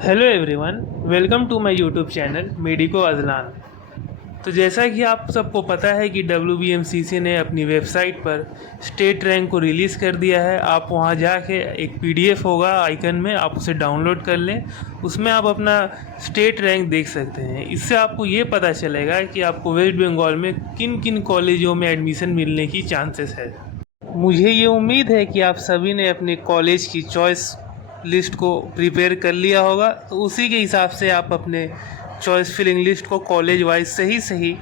Hello everyone, welcome to my YouTube channel Medico Azlan. तो जैसा कि आप सबको पता है कि WBMCC ने अपनी वेबसाइट पर स्टेट रैंक को रिलीज़ कर दिया है। आप वहां जाके एक PDF होगा आइकन में, आप उसे डाउनलोड कर लें। उसमें आप अपना स्टेट रैंक देख सकते हैं। इससे आपको ये पता चलेगा कि आपको वेस्ट बंगाल में किन किन कॉलेजों में एडमिशन मिलने की चांसेस है। मुझे ये उम्मीद है कि आप सभी ने अपने कॉलेज की चॉइस लिस्ट को प्रिपेयर कर लिया होगा, तो उसी के हिसाब से आप अपने चॉइस फिलिंग लिस्ट को कॉलेज वाइज सही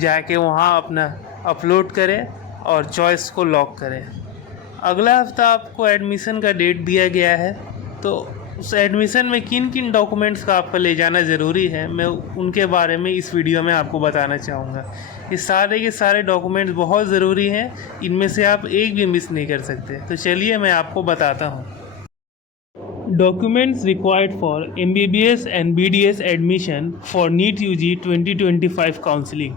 जाके वहाँ अपना अपलोड करें और चॉइस को लॉक करें। अगला हफ्ता आपको एडमिशन का डेट दिया गया है, तो उस एडमिशन में किन किन डॉक्यूमेंट्स का आपको ले जाना ज़रूरी है, मैं उनके बारे में इस वीडियो में आपको बताना चाहूँगा। ये सारे के सारे डॉक्यूमेंट्स बहुत ज़रूरी हैं, इनमें से आप एक भी मिस नहीं कर सकते। तो चलिए मैं आपको बताता हूँ। Documents required for MBBS and BDS admission for NEET UG 2025 counselling.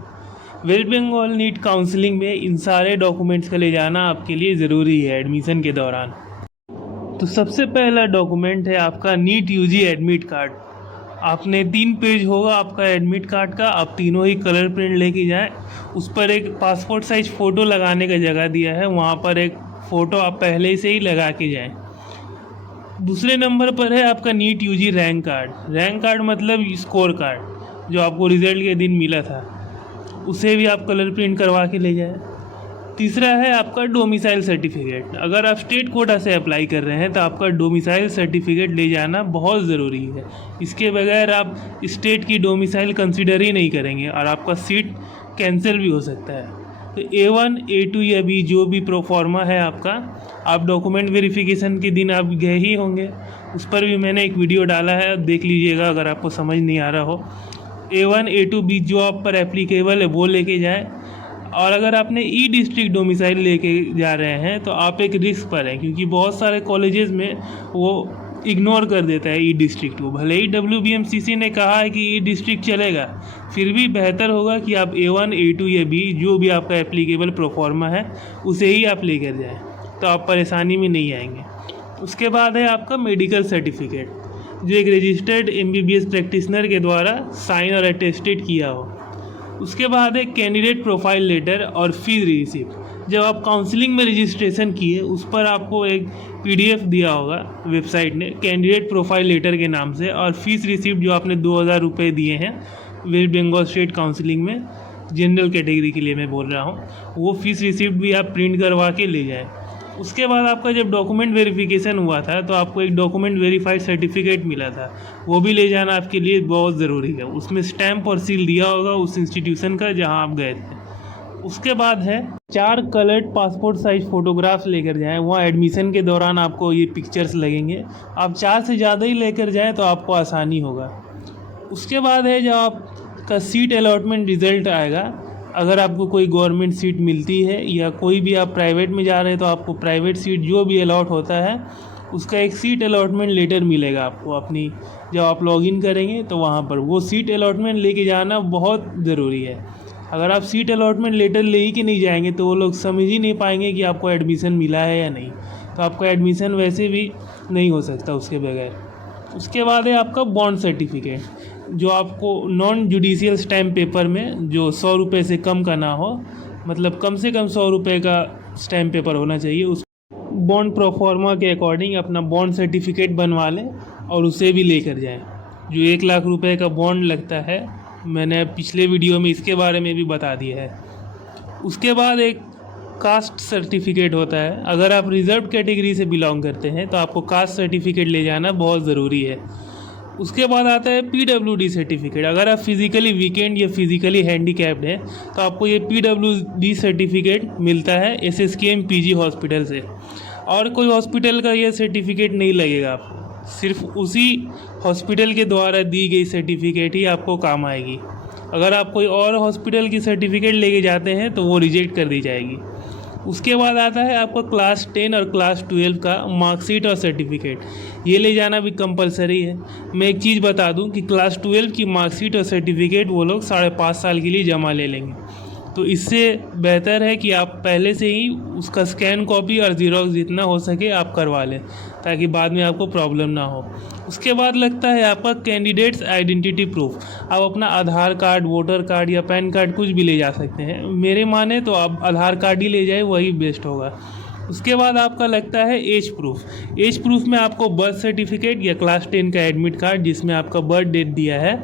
West Bengal NEET counselling में इन सारे डॉक्यूमेंट्स का ले जाना आपके लिए ज़रूरी है एडमिशन के दौरान। तो सबसे पहला डॉक्यूमेंट है आपका नीट UG एडमिट कार्ड। आपने 3 पेज होगा आपका एडमिट कार्ड का, आप तीनों ही कलर प्रिंट लेके जाएं। उस पर एक पासपोर्ट साइज फ़ोटो लगाने का जगह दिया है, वहाँ पर एक फ़ोटो आप पहले से ही लगा के जाएं। दूसरे नंबर पर है आपका नीट UG रैंक कार्ड मतलब स्कोर कार्ड जो आपको रिज़ल्ट के दिन मिला था, उसे भी आप कलर प्रिंट करवा के ले जाएं। तीसरा है आपका डोमिसाइल सर्टिफिकेट। अगर आप स्टेट कोटा से अप्लाई कर रहे हैं तो आपका डोमिसाइल सर्टिफिकेट ले जाना बहुत ज़रूरी है। इसके बगैर आप स्टेट की डोमिसाइल कंसिडर ही नहीं करेंगे और आपका सीट कैंसिल भी हो सकता है। तो A1 A2 या B जो भी प्रोफॉर्मा है आपका, आप डॉक्यूमेंट वेरिफिकेशन के दिन आप गए ही होंगे, उस पर भी मैंने एक वीडियो डाला है, देख लीजिएगा अगर आपको समझ नहीं आ रहा हो। A1 A2 B जो आप पर एप्लीकेबल है वो लेके जाएं। और अगर आपने ई डिस्ट्रिक्ट डोमिसाइल लेके जा रहे हैं तो आप एक रिस्क पर हैं, क्योंकि बहुत सारे कॉलेजेस में वो इग्नोर कर देता है ई डिस्ट्रिक्ट को। भले ही WBMCC ने कहा है कि ई डिस्ट्रिक्ट चलेगा, फिर भी बेहतर होगा कि आप A1 A2 या B जो भी आपका एप्लीकेबल प्रोफॉर्मा है उसे ही आप लेकर जाएं, तो आप परेशानी में नहीं आएंगे। उसके बाद है आपका मेडिकल सर्टिफिकेट, जो एक रजिस्टर्ड MBBS प्रैक्टिशनर के द्वारा साइन और अटेस्टेड किया हो। उसके बाद है कैंडिडेट प्रोफाइल लेटर और फीस रिसिप्ट। जब आप काउंसलिंग में रजिस्ट्रेशन किए उस पर आपको एक PDF दिया होगा वेबसाइट ने कैंडिडेट प्रोफाइल लेटर के नाम से, और फीस रिसिप्ट जो आपने 2000 रुपये दिए हैं वेस्ट बंगाल स्टेट काउंसलिंग में, जनरल कैटेगरी के लिए मैं बोल रहा हूँ, वो फीस रिसिप्ट भी आप प्रिंट करवा के ले जाएँ। उसके बाद आपका जब डॉक्यूमेंट वेरिफिकेशन हुआ था तो आपको एक डॉक्यूमेंट वेरीफाइड सर्टिफिकेट मिला था, वो भी ले जाना आपके लिए बहुत ज़रूरी है। उसमें स्टैम्प और सील दिया होगा उस इंस्टीट्यूशन का जहां आप गए थे। उसके बाद है 4 कलर्ड पासपोर्ट साइज फ़ोटोग्राफ्स लेकर जाएं। वहाँ एडमिशन के दौरान आपको ये पिक्चर्स लगेंगे, आप 4 से ज़्यादा ही लेकर जाएँ तो आपको आसानी होगा। उसके बाद है जब आपका सीट अलॉटमेंट रिज़ल्ट आएगा, अगर आपको कोई गवर्नमेंट सीट मिलती है या कोई भी आप प्राइवेट में जा रहे हैं तो आपको प्राइवेट सीट जो भी अलॉट होता है उसका एक सीट अलॉटमेंट लेटर मिलेगा आपको अपनी, जब आप लॉगिन करेंगे तो वहाँ पर वो सीट अलॉटमेंट लेके जाना बहुत ज़रूरी है। अगर आप सीट अलॉटमेंट लेटर ले ही के नहीं जाएंगे तो वो लोग समझ ही नहीं पाएंगे कि आपको एडमिशन मिला है या नहीं, तो आपका एडमिशन वैसे भी नहीं हो सकता उसके बगैर। उसके बाद है आपका बॉन्ड सर्टिफिकेट, जो आपको नॉन जुडिशियल स्टैम्प पेपर में, जो 100 रुपये से कम का ना हो, मतलब कम से कम 100 रुपये का स्टैम्प पेपर होना चाहिए। उस बॉन्ड प्रोफॉर्मा के अकॉर्डिंग अपना बॉन्ड सर्टिफिकेट बनवा लें और उसे भी लेकर जाएं। जो 1 लाख रुपये का बॉन्ड लगता है, मैंने पिछले वीडियो में इसके बारे में भी बता दिया है। उसके बाद एक कास्ट सर्टिफिकेट होता है। अगर आप रिजर्व कैटेगरी से बिलोंग करते हैं तो आपको कास्ट सर्टिफिकेट ले जाना बहुत ज़रूरी है। उसके बाद आता है PWD सर्टिफिकेट। अगर आप फिज़िकली वीकेंड या फिज़िकली हैंडीकैप्ड हैं तो आपको ये PWD सर्टिफिकेट मिलता है SSKM PG हॉस्पिटल से, और कोई हॉस्पिटल का ये सर्टिफिकेट नहीं लगेगा आपको, सिर्फ उसी हॉस्पिटल के द्वारा दी गई सर्टिफिकेट ही आपको काम आएगी। अगर आप कोई और हॉस्पिटल की सर्टिफिकेट लेके जाते हैं तो वो रिजेक्ट कर दी जाएगी। उसके बाद आता है आपका क्लास 10 और क्लास 12 का मार्कशीट और सर्टिफिकेट, ये ले जाना भी कंपलसरी है। मैं एक चीज़ बता दूं कि क्लास 12 की मार्कशीट और सर्टिफिकेट वो लोग 5.5 साल के लिए जमा ले लेंगे। तो इससे बेहतर है कि आप पहले से ही उसका स्कैन कॉपी और ज़ेरॉक्स जितना हो सके आप करवा लें, ताकि बाद में आपको प्रॉब्लम ना हो। उसके बाद लगता है आपका कैंडिडेट्स आइडेंटिटी प्रूफ। आप अपना आधार कार्ड, वोटर कार्ड या पैन कार्ड कुछ भी ले जा सकते हैं। मेरे माने तो आप आधार कार्ड ही ले जाए, वही बेस्ट होगा। उसके बाद आपका लगता है एज प्रूफ। एज प्रूफ में आपको बर्थ सर्टिफिकेट या क्लास 10 का एडमिट कार्ड जिसमें आपका बर्थ डेट दिया है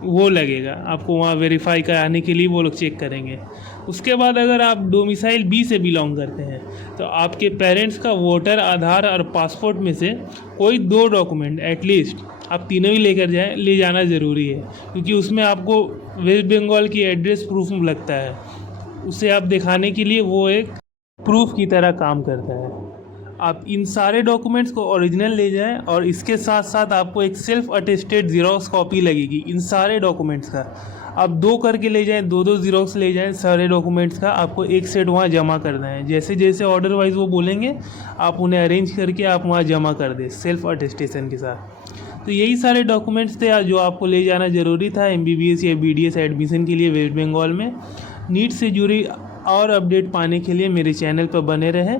वो लगेगा। आपको वहाँ वेरीफाई कराने के लिए वो लोग चेक करेंगे। उसके बाद अगर आप डोमिसाइल बी से बिलोंग करते हैं तो आपके पेरेंट्स का वोटर, आधार और पासपोर्ट में से कोई 2 डॉक्यूमेंट एटलीस्ट आप तीनों ही ले जाना ज़रूरी है, क्योंकि उसमें आपको वेस्ट बंगाल की एड्रेस प्रूफ लगता है। उसे आप दिखाने के लिए वो एक प्रूफ की तरह काम करता है। आप इन सारे डॉक्यूमेंट्स को ओरिजिनल ले जाएं और इसके साथ साथ आपको एक सेल्फ अटेस्टेड ज़ेरॉक्स कॉपी लगेगी इन सारे डॉक्यूमेंट्स का। आप 2 करके ले जाएं, 2-2 ज़ेरॉक्स ले जाएं सारे डॉक्यूमेंट्स का। आपको एक सेट वहाँ जमा करना है। जैसे जैसे ऑर्डर वाइज वो बोलेंगे आप उन्हें अरेंज करके आप वहाँ जमा कर दें सेल्फ अटेस्टेशन के साथ। तो यही सारे डॉक्यूमेंट्स थे जो आपको ले जाना ज़रूरी था MBBS या BDS एडमिशन के लिए वेस्ट बंगाल में। नीट से जुड़ी और अपडेट पाने के लिए मेरे चैनल पर बने रहें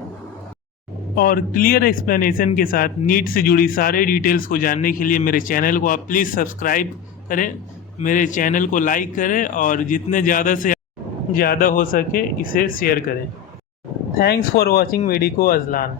और क्लियर एक्सप्लेनेशन के साथ नीट से जुड़ी सारे डिटेल्स को जानने के लिए मेरे चैनल को आप प्लीज़ सब्सक्राइब करें, मेरे चैनल को लाइक करें और जितने ज़्यादा से ज़्यादा हो सके इसे शेयर करें। Thanks for watching medico Azlan.